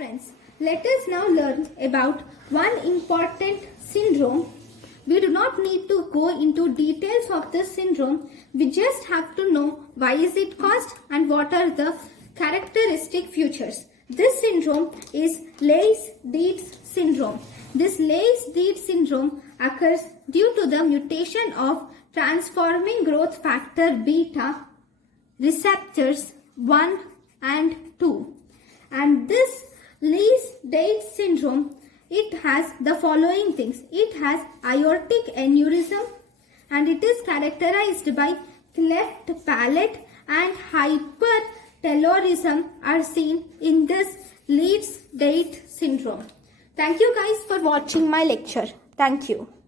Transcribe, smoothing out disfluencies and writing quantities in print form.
friends, let us now learn about one important syndrome. We do not need to go into details of this syndrome. We just have to know why is it caused and what are the characteristic features. This syndrome is Leiith Dietz syndrome. This Leiith Dietz syndrome occurs due to the mutation of transforming growth factor beta receptors 1 and 2. And this Leiith Dietz syndrome, it has the following things. It has aortic aneurysm and it is characterized by cleft palate and hypertelorism are seen in this Leiith Dietz syndrome. Thank you guys for watching my lecture. Thank you.